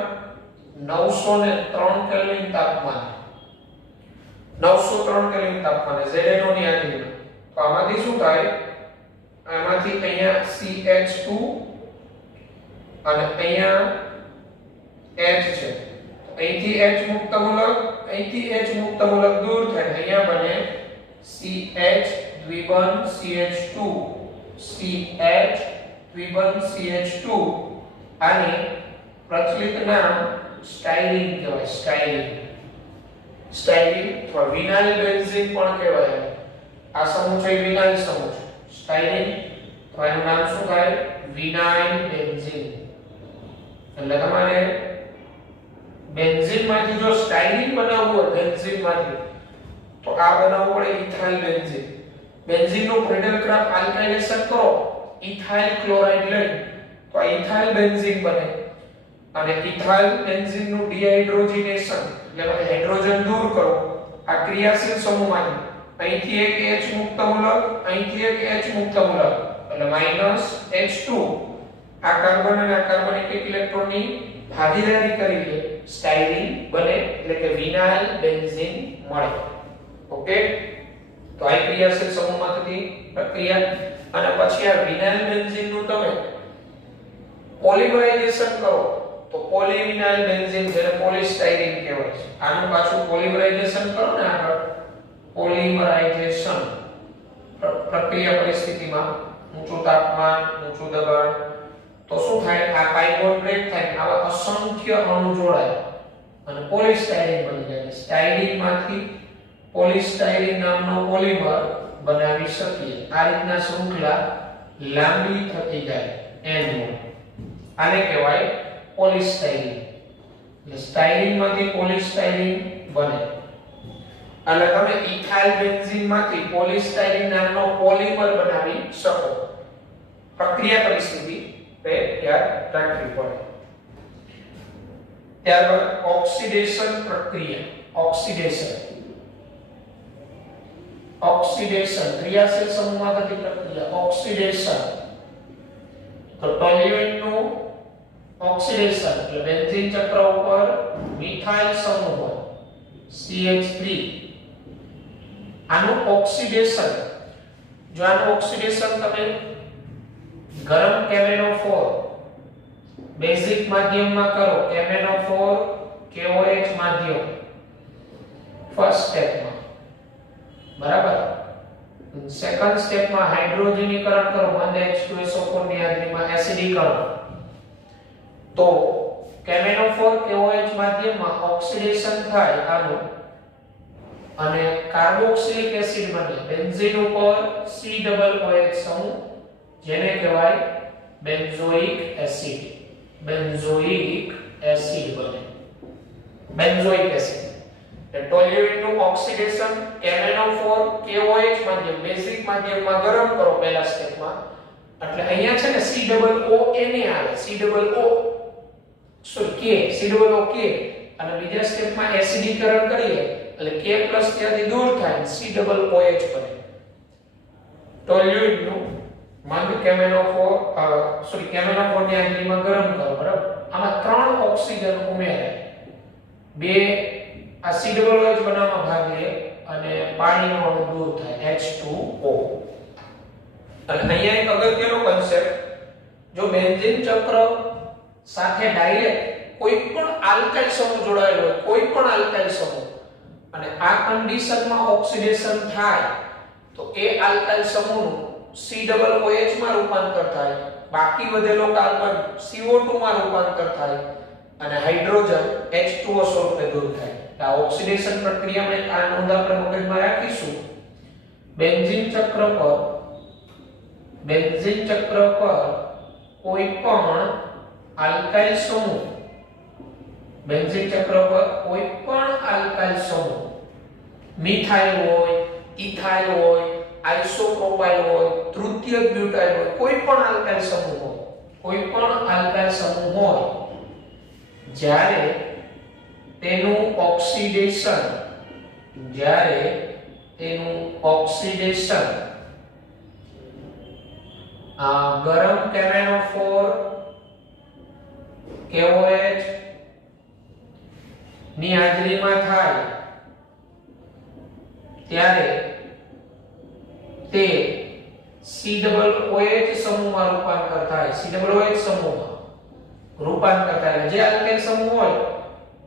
903 કેલ્વિન તાપમાને, 903 કેલ્વિન તાપમાને ZnO ની હાજરીમાં. તો આમાંથી શું થાય? આમાંથી અહીંયા CH2 અને અહીંયા H છે. અહીંથી H મુક્ત મૂલક, અહીંથી H મુક્ત મૂલક દૂર થાય, અહીંયા બને CH દ્વિબંધ CH2, CH દ્વિબંધ CH2. આને પ્રચલિત નામ સ્ટાયરીન કહેવાય. સ્ટાયરીન અથવા વિનાઇલ બેન્ઝીન પણ કહેવાય. આ સમૂહ છે વિનાઇલ સમૂહ છે. સ્ટાયરીન તો એનું નામ શું થાય? Vinyl benzene. એટલે તમારે બેન્ઝીન માંથી જો સ્ટાયરીન બનાવવું હોય બેન્ઝીન માંથી, તો આ બનાવવું પડે ઇથાઇલ બેન્ઝીન. બેન્ઝીન નું ફ્રીડલ ક્રાફ્ટ આલ્કાઇલેશન કરો ઇથાઇલ ક્લોરાઇડ લઈ, તો આ ઇથાઇલ બેન્ઝીન બને. અને ઇથાઇલ બેન્ઝીન નું ડિહાઇડ્રોજિનેશન એટલે હાઇડ્રોજન દૂર કરો આ ક્રિયાશીલ સમૂહમાંથી. અહીંથી એક H મુક્ત મૂલક, અહીંથી એક H મુક્ત મૂલક એટલે -H2. આ કાર્બન અને આ કાર્બન એક ઇલેક્ટ્રોનની ભાગીદારી કરી લે, સ્ટાયરીન બને એટલે કે વિનાઇલ બેન્ઝીન મળે. ઓકે, તો આ ક્રિયાશીલ સમૂહમાં થતી પ્રક્રિયા. અને પછી આ વિનાઇલ બેન્ઝીન નું તમે પોલિમરાઇઝેશન કરો તો પોલીવિનાઇલ બેન્ઝીન જેને પોલિસ્ટાયરીન કહેવાય છે. આનું પાછું પોલિમરાઇઝેશન કરો ને આગળ, પોલિમરાઇઝેશન પ્રક્રિયા પરિસ્થિતિમાં ઊંચું તાપમાન, ઊંચું દબાણ, તો શું થાય? આ પાઇબોન્ડ બ્રેક થાય, આવા અસંખ્ય અણુ જોડાય અને પોલિસ્ટાયરીન બની જાય. સ્ટાયરીન માંથી પોલિસ્ટાયરીન નામનો પોલિમર બનાવી શકીએ. આ રીતના શૃંખલા લાંબી થતી જાય N1. આને કહેવાય પોલિસ્ટાયરીન. એટલે સ્ટાયરીન માંથી પોલિસ્ટાયરીન બને. અને તમે ઇથાઇલ બેન્ઝીન માંથી પોલિસ્ટાયરીન નામનો પોલિમર બનાવી શકો. પ્રક્રિયા પરિસ્થિતિ યાદ રાખવી પડે. ત્યારબાદ ઓક્સિડેશન પ્રક્રિયા. ઓક્સિડેશન ક્રિયાશીલ સમૂહમાં થતી પ્રક્રિયા ઓક્સિડેશન. તો ટોલ્યુઇન નું ઓક્સિડેશન એટલે બેન્ઝીન ચક્ર ઉપર મિથાઇલ સમૂહ હોય CH3. આનું ઓક્સિડેશન, જો આનું ઓક્સિડેશન તમે ગરમ કેમેનોફોર બેઝિક માધ્યમમાં કરો, કેમેનોફોર KOH માધ્યમ ફર્સ્ટ સ્ટેપમાં, બરાબર. સેકન્ડ સ્ટેપમાં હાઇડ્રોજનીકરણ કરો, બંધ H2SO4 ની હાજરીમાં એસિડીકરણ. તો કેમેનોફોર KOH માધ્યમમાં ઓક્સિડેશન થાય આનું અને કાર્બોક્સિલિક એસિડ બને. બેન્ઝીન ઉપર COOH સમૂહ જેને કહેવાય બેન્ઝોઇક એસિડ. બેન્ઝોઇક એસિડ બને. Benzoic acid. ટોલ્યુઇન નું ઓક્સિડેશન કેમેનોફોર KOH માધ્યમ બેઝિક માધ્યમમાં ગરમ કરો પહેલા સ્ટેપમાં, એટલે અહીંયા છે ને COOK અને બીજા સ્ટેપમાં એસિડીકરણ કરીએ એટલે K+ ત્યાંથી દૂર થાય COOH બને. ટોલ્યુઇન નું મંદ કેમેનોફોર ની હાજરીમાં ગરમ કરો, બરાબર. આમાં 3 ઓક્સિજન ઉમેરાય, 2 આ COOH બનાવવામાં ભાગ લે અને પાણીનો અણુ દૂર થાય H2O. અને અહીંયા એક અગત્યનો કન્સેપ્ટ, જો બેન્ઝીન ચક્ર સાથે ડાયરેક્ટ કોઈ પણ આલ્કાઇલ સમૂહ જોડાયેલો હોય, કોઈ પણ આલ્કાઇલ સમૂહ, અને આ કન્ડિશનમાં ઓક્સિડેશન થાય તો એ આલ્કાઇલ સમૂહનું COOH માં રૂપાંતર થાય, બાકી વધેલો કાર્બન CO2 માં રૂપાંતર થાય અને હાઇડ્રોજન H2O સ્વરૂપે દૂર થાય. આ ઓક્સિડેશન પ્રક્રિયામાં આ નોંધ આપણે મગજમાં રાખીશું. બેન્ઝીન ચક્ર પર કોઈ પણ આલ્કાઇલ સમૂહ, બેન્ઝીન ચક્ર પર કોઈ પણ આલ્કાઇલ સમૂહ, મિથાઇલ હોય, ઇથાઇલ હોય, આઇસોપ્રોપાઇલ હોય, તૃતીય બ્યુટાઇલ હોય, કોઈ પણ આલ્કાઇલ સમૂહ હોય, કોઈ પણ આલ્કાઇલ સમૂહ હોય, જ્યારે તેનું ઓક્સિડેશન ગરમ કેમેનોફોર KOH ની હાજરીમાં થાય ત્યારે તે COOH સમૂહમાં રૂપાંતર થાય. COOH સમૂહમાં રૂપાંતર થાય, જે આલ્કાઇલ સમૂહ હોય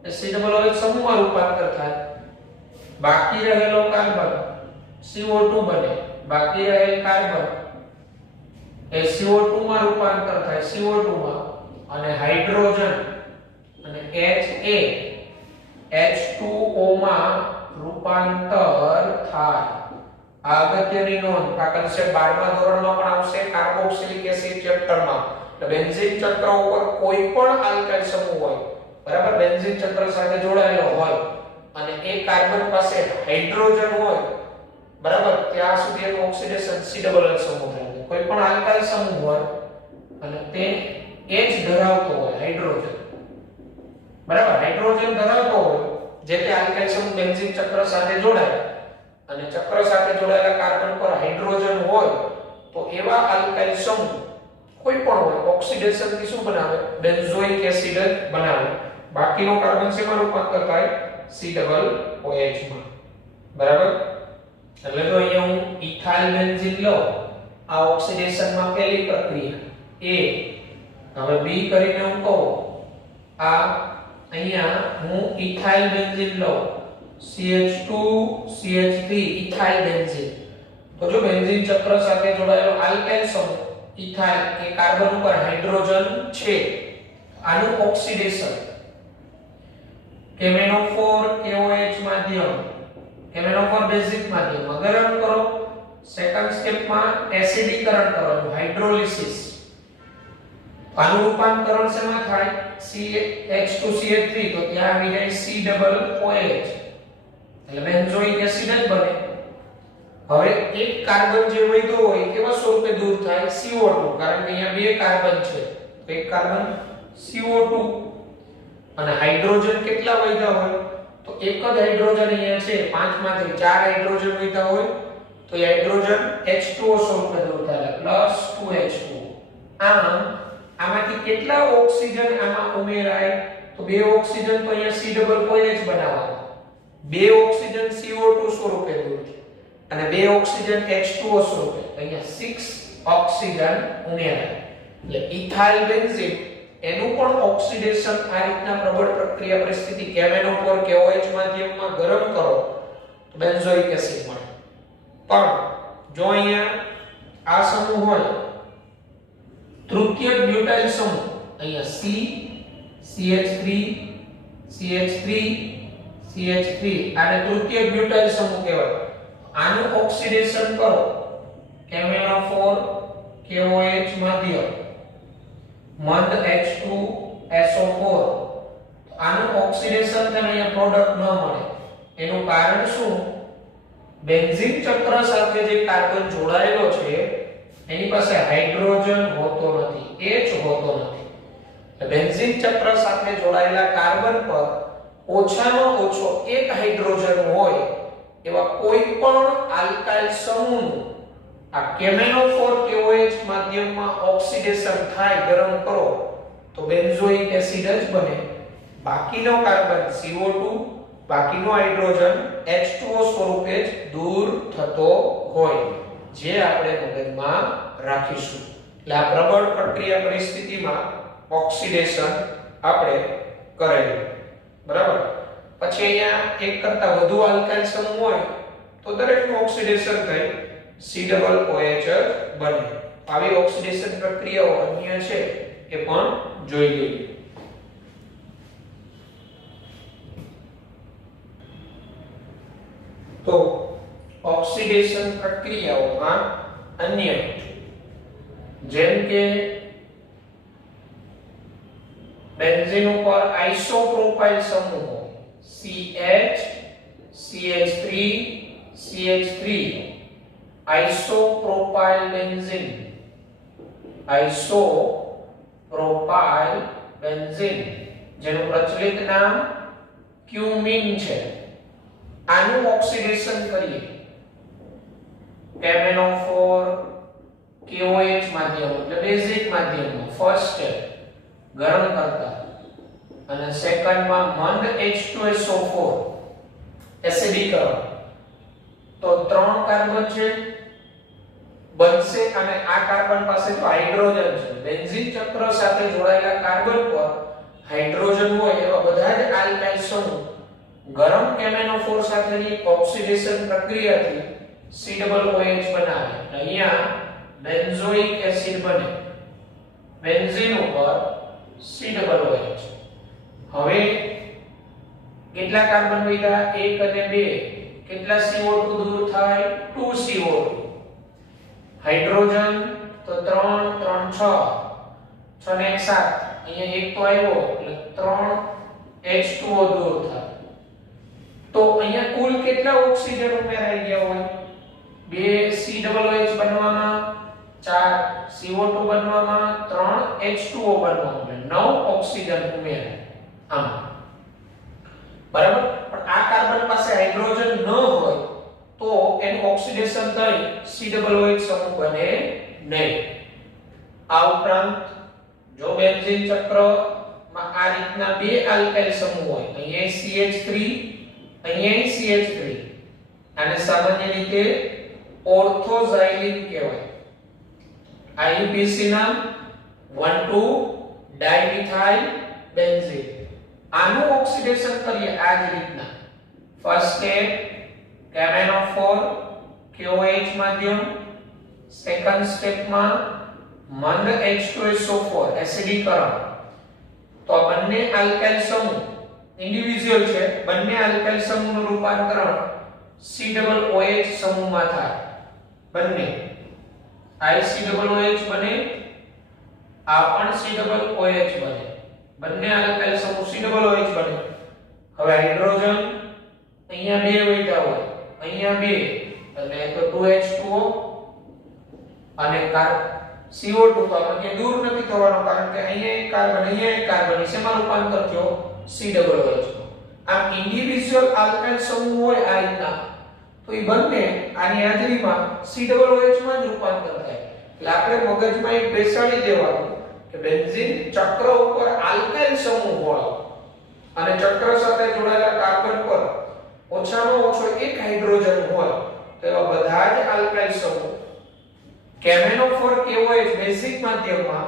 એ COOH સમૂહમાં રૂપાંતર થાય. બાકી રહેલો કાર્બન CO2 બને, બાકી રહેલ કાર્બન એ CO2 માં રૂપાંતર થાય, CO2 માં, અને હાઇડ્રોજન અને H2O માં રૂપાંતર થાય. આ અગત્યની નોંધ, આ કન્સેપ્ટ 12મા ધોરણમાં પણ આવશે, કાર્બોક્સિલિક એસિડ ચેપ્ટરમાં. બેન્ઝીન ચક્ર ઉપર કોઈ પણ આલ્કાઇલ સમૂહ હોય, બરાબર, બેન્ઝીન ચક્ર સાથે જોડાયેલો હોય અને એ કાર્બન પાસે હાઇડ્રોજન હોય, બરાબર, ત્યાં સુધી એનું ઓક્સિડેશન COOH સમૂહ થાય. કોઈ પણ આલ્કાઇલ સમૂહ હોય અને તે H ધરાવતો હોય, હાઇડ્રોજન, બરાબર, હાઇડ્રોજન ધરાવતો હોય, જે તે આલ્કાઇલ સમૂહ બેન્ઝીન ચક્ર સાથે જોડાય અને ચક્ર સાથે જોડાયેલા કાર્બન પર હાઇડ્રોજન હોય, તો એવા આલ્કાઇલ સમૂહ કોઈ પણ હોય, ઓક્સિડેશન થી શું બનાવે? બેન્ઝોઇક એસિડ જ બનાવે. બાકીનો કાર્બન શેમાં રૂપાંતર થાય? COOH માં. બરાબર? એટલે તો અહીંયા હું ઇથાઇલ બેન્ઝીન લઉં, આ ઓક્સિડેશન માં પહેલી પ્રક્રિયા A. હવે B કરીને હું કહું, આ અહીંયા હું ઇથાઇલ બેન્ઝીન લઉં, CH2 CH3 ઇથાઇલ બેન્ઝીન. તો જો બેન્ઝીન ચક્ર સાથે જોડાયેલો આલ્કાઇલ સમૂહ ઇથાઇલ, એ કાર્બન ઉપર હાઇડ્રોજન છે, આનું ઓક્સિડેશન કેમેનોફોર KOH માધ્યમ, કેમેનોફોર બેઝિક માધ્યમમાં ગરમ કરો. સેકન્ડ સ્ટેપમાં એસિડીકરણ કરવાનું, હાઇડ્રોલિસિસ. આનું રૂપાંતરણ શેમાં થાય? H2CH3, તો ત્યાં આવી જાય COOH, એટલે બેન્ઝોઇક એસિડ જ બને. હવે એક કાર્બન જે વધ્યો હોય કેવા સ્વરૂપે દૂર થાય? CO2, કારણ કે અહીંયા બે કાર્બન છે, તો એક કાર્બન CO2, અને હાઇડ્રોજન કેટલા વધ્યા હોય? તો એક જ હાઇડ્રોજન અહીંયા છે, 5 માંથી 4 હાઇડ્રોજન વધ્યા હોય, તો એ હાઇડ્રોજન H2O સ્વરૂપે દૂર થાય, +2H2. આમાંથી કેટલા ઓક્સિજન આમાં ઉમેરાય? તો બે ઓક્સિજન તો અહીંયા COOH બનાવવાના, બે ઓક્સિજન CO2 સ્વરૂપે દૂર થાય અને બે ઓક્સિજન H2O સ્વરૂપે, અહીંયા 6 ઓક્સિજન ઉમેરાય. એટલે ઇથાઇલ બેન્ઝીન એનું પણ ઓક્સિડેશન આ રીતના પ્રબળ પ્રક્રિયા પરિસ્થિતિ કેમેનોફોર KOH માધ્યમમાં ગરમ કરો તો બેન્ઝોઇક એસિડ મળે. પણ જો અહીંયા આ સમૂહ હોય, તૃતીય બ્યુટાઇલ સમૂહ, અહીંયા C CH3 CH3 CH3, આને તૃતીય બ્યુટાઇલ સમૂહ કહેવાય. આનું ઓક્સિડેશન કરો કેમેનોફોર KOH માધ્યમ, મંદ H2SO4, આનું ઓક્સિડેશન થાય, અહીંયા પ્રોડક્ટ ન મળે. એનું કારણ શું? બેન્ઝીન ચક્ર સાથે જે કાર્બન જોડાયેલો છે એની પાસે હાઇડ્રોજન હોતો નથી, H હોતો નથી. બેન્ઝીન ચક્ર સાથે જોડાયેલા કાર્બન પર ઓછામાં ઓછો એક હાઇડ્રોજન હોય એવા કોઈ પણ આલ્કાઇલ સમૂહનું આ કેમેનોફોર KOH માધ્યમમાં ઓક્સિડેશન થાય, ગરમ કરો તો બેન્ઝોઇક એસિડ જ બને. બાકીનો કાર્બન CO2, બાકીનો હાઇડ્રોજન H2O સ્વરૂપે જ દૂર થતો હોય. જે આપણે મગજમાં રાખીશું. એટલે આ પ્રબળ પ્રક્રિયા પરિસ્થિતિમાં ઓક્સિડેશન આપણે કરેલું. બરાબર. પછી અહીંયા એક કરતા વધુ આલ્કાઇલ સમૂહ હોય તો દરેકનું ઓક્સિડેશન થઈ COOH જ બને. આવી ઓક્સિડેશન પ્રક્રિયાઓ અન્ય છે એ પણ જોઈ લઈએ. તો ઓક્સિડેશન પ્રક્રિયાઓમાં અન્ય જેમ કે બેન્ઝીન ઉપર આઇસોપ્રોપાઇલ સમૂહો CH CH3 CH3 આઇસોપ્રોપાઇલ બેન્ઝીન જેનું પ્રચલિત નામ ક્યુમીન છે. આનું ઓક્સિડેશન કરીએ કેમેનોફોર KOH માધ્યમ એટલે બેઝિક માધ્યમમાં ફર્સ્ટ સ્ટેપ ગરમ કરતા અને સેકન્ડમાં મંદ H2SO4 એસિડીકરણ. તો 3 કાર્બન છે બનશે અને આ કાર્બન પાસે તો હાઇડ્રોજન છે. બેન્ઝીન ચક્ર સાથે જોડાયેલા કાર્બન પર હાઇડ્રોજન હોય એવા બધા જ આલ્કાઇલ સમૂહ ગરમ કેમેનોફોર સાથેની ઓક્સિડેશન પ્રક્રિયાથી COOH બનાવે. અહીંયા બેન્ઝોઇક એસિડ બને. બેન્ઝીન ઉપર COOH. હવે કેટલા કાર્બન વધ્યા? 1 અને 2. કેટલા CO2 દૂર થાય? 2 CO2. હાઇડ્રોજન તો 3 3 6 6 ને 1 7. અહીંયા એક તો આવ્યો એટલે 3 H2O દૂર થાય. તો અહીંયા કુલ કેટલા ઓક્સિજન ઉમેરાઈ ગયા હોય? 2 COOH બનવામાં, 4 CO2 બનવામાં, 3 H2O બનવામાં, 9 ઓક્સિજન ઉમેરાય આમ. બરાબર. પણ આ કાર્બન પાસે હાઇડ્રોજન ન હોય તો એનું ઓક્સિડેશન થઈ COOH સમૂહ બને નહીં. આ ઉપરાંત જો બેન્ઝીન ચક્રમાં આ રીતના બે આલ્કાઇલ સમૂહ હોય, અહીંયા CH3 અહીંયા CH3, આને સામાન્ય રીતે ઓર્થોઝાઇલિન કહેવાય. IUPAC નામ 1,2 ડાઇમિથાઇલ બેન્ઝીન. આનું ઓક્સિડેશન કરીએ આ જ રીતના. ફર્સ્ટ સ્ટેપ કેમેનોફોર KOH માધ્યમ, સેકન્ડ સ્ટેપમાં મંદ H2SO4 એસિડીકરણ. તો આ બંને આલ્કાઇલ સમૂહ ઇન્ડિવિડ્યુઅલ છે. બંને આલ્કાઇલ સમૂહનું રૂપાંતરણ COOH સમૂહમાં થાય. બંને ICOOH બને, આ પણ COOH બને. બંને આલ્કાઇલ સમૂહ COOH બને. હવે હાઇડ્રોજન અહીંયા 2 વધ્યા હોય, અહીંયા 2 એટલે તો 2H2O અને CO2 તો આપણે દૂર નથી થવાનો કારણ કે અહીંયા એક કાર્બન શેમાં રૂપાંતર થયો? COOH. આમ ઇન્ડિવિડ્યુઅલ આલ્કાઇલ સમૂહ હોય આ રીતના તો એ બંને આની હાજરીમાં COOH માં જ રૂપાંતર થાય. એટલે આપણે મગજમાં એક બેસાડી દેવાનું કે બેન્ઝીન ચક્ર ઉપર આલ્કાઇલ સમૂહ હોય અને ચક્ર સાથે જોડાયેલા કાર્બન પર ઓછામાં ઓછો એક હાઇડ્રોજન હોય તો એવા બધા જ આલ્કાઇલ સમૂહ કેમેનોફોર KOH બેઝિક માધ્યમમાં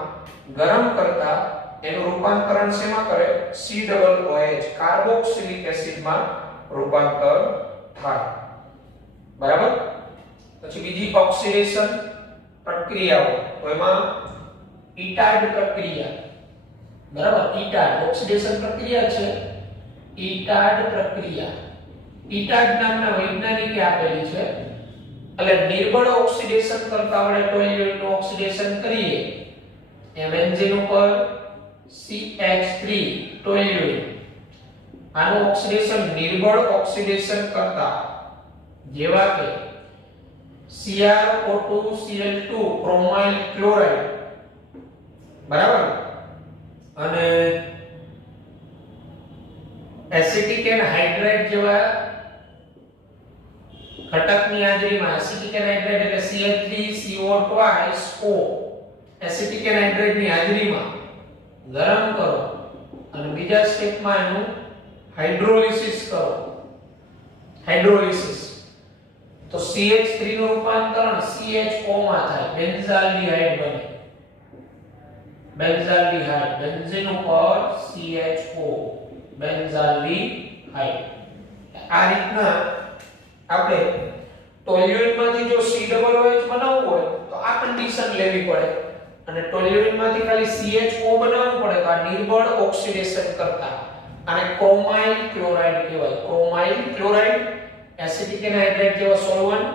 ગરમ કરતા એનું રૂપાંતરણ શેમાં કરે? COOH કાર્બોક્સિલિક એસિડમાં રૂપાંતર થાય. બરાબર. પછી બીજી ઓક્સિડેશન પ્રક્રિયાઓ તો એમાં ઇટાડ પ્રક્રિયા. બરાબર. ઇટાડ ઓક્સિડેશન પ્રક્રિયા છે. ઇટાડ પ્રક્રિયા ઇટાડ નામના વૈજ્ઞાનિકે આપેલી છે. એટલે નિર્બળ ઓક્સિડેશન કરતા આપણે ટોલ્યુઇનનું ઓક્સિડેશન કરીએ એ બેન્ઝીન ઉપર CH3 ટોલ્યુઇન. આનું ઓક્સિડેશન નિર્બળ ઓક્સિડેશન કરતા જેવા કે CrO2Cl2 ક્રોમાઇલ ક્લોરાઇડ. બરાબર. અને એસિટિક એનહાઇડ્રેટ જેવા ઘટકની હાજરીમાં એસિટિક એનહાઇડ્રેટ એટલે Cl3CO2O એસિટિક એનહાઇડ્રેટની હાજરીમાં ગરમ કરો અને બીજા સ્ટેપમાં એનું હાઇડ્રોલિસિસ કરો. હાઇડ્રોલિસિસ તો CH3 નું રૂપાંતરણ CHO માં થાય, બેન્ઝાલ્ડિહાઇડ બને. બેન્ઝાલ્ડિહાઇડ, બેન્ઝીન ઉપર CHO, બેન્ઝાલ્ડિહાઇડ. આ રીતના આપણે ટોલ્યુઇન માંથી જો COOH બનાવવું હોય તો આ કન્ડિશન લેવી પડે, અને ટોલ્યુઇન માંથી ખાલી CHO બનાવવું પડે તો આ નિર્બળ ઓક્સિડેશન કરતા આને ક્રોમાઇલ ક્લોરાઇડ કહેવાય. ક્રોમાઇલ ક્લોરાઇડ એસિટિક એનહાઇડ્રેટ જેવા સોલ્વન્ટ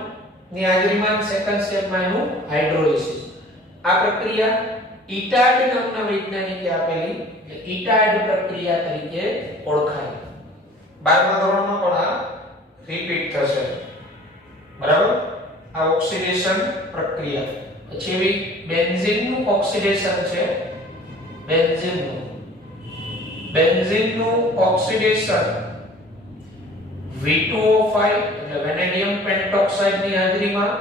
ની હાજરીમાં સેકન્ડ સ્ટેપમાં એનું હાઇડ્રોલિસિસ. આ પ્રક્રિયા ઇટાડ નામના વૈજ્ઞાનિકે આપેલી, એટલે ઇટાડ પ્રક્રિયા તરીકે ઓળખાય. 12મા ધોરણમાં પણ આ રિપીટ થશે. બરાબર? આ ઓક્સિડેશન પ્રક્રિયા. પછી એવી બેન્ઝીનનું ઓક્સિડેશન છે. બેન્ઝીનનું ઓક્સિડેશન V2O5 એટલે વેનેડિયમ પેન્ટોક્સાઇડ ની હાજરીમાં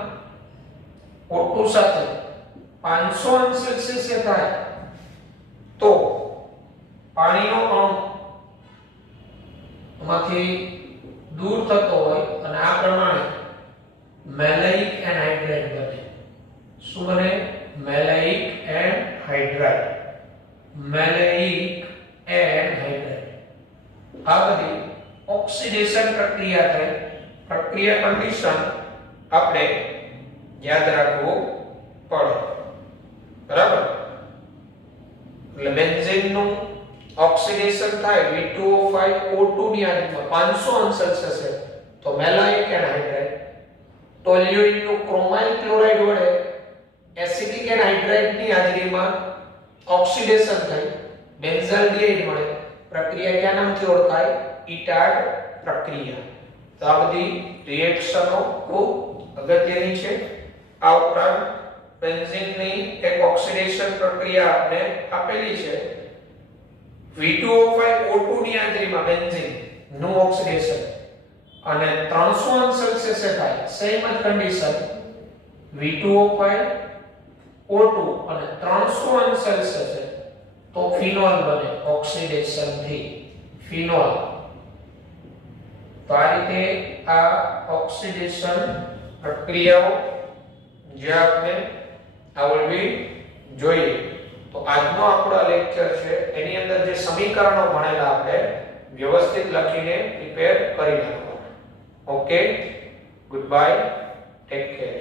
O2 સાથે 500 અંશ સેલ્સિયસે થાય તો પાણીનો અણુ માંથી દૂર થતો હોય અને આ પ્રમાણે મેલાઇક એનહાઇડ્રેટ બને. શું બને? મેલાઇક એનહાઇડ્રેટ. મેલાઇક એનહાઇડ્રેટ. આ બધી ઓક્સિડેશન પ્રક્રિયા થાય. પ્રક્રિયા કન્ડિશન આપણે યાદ રાખવું પડે. બરાબર? એટલે બેન્ઝીનનું ઓક્સિડેશન થાય V2O5 O2 ની હાજરીમાં 500 અંશ સેલ્સિયસે તો મેલાઇક એનહાઇડ્રેટ. ટોલ્યુઇનનું ક્રોમાઇલ ક્લોરાઇડ વડે એસિટિક એનહાઇડ્રેટ ની હાજરીમાં ઓક્સિડેશન થાય બેન્ઝાલ્ડિહાઇડ મળે. પ્રક્રિયા કયા નામથી ઓળખાય? ઇટાડ પ્રક્રિયા. તો આ બધી રિએક્શનો ખૂબ અગત્યની છે. આ ઉપરાંત બેન્ઝીનની એક ઓક્સિડેશન પ્રક્રિયા આપણે આપેલી છે. V2O5 O2 ની હાજરીમાં બેન્ઝીન નું ઓક્સિડેશન અને 300 અંશ સેલ્સિયસે થાય. સેમ જ કન્ડિશન V2O5 O2 અને 300 અંશ સેલ્સિયસે તો ફિનોલ બને ઓક્સિડેશન થી. ફિનોલ. તો આ રીતે આ ઓક્સિડેશન પ્રક્રિયાઓ જે આપણે આવડવી જોઈએ. તો આજનો આપણો લેક્ચર છે એની અંદર જે સમીકરણો ભણેલા આપણે વ્યવસ્થિત લખીને પ્રિપેર કરી નાખવાના. Okay, good bye, take care.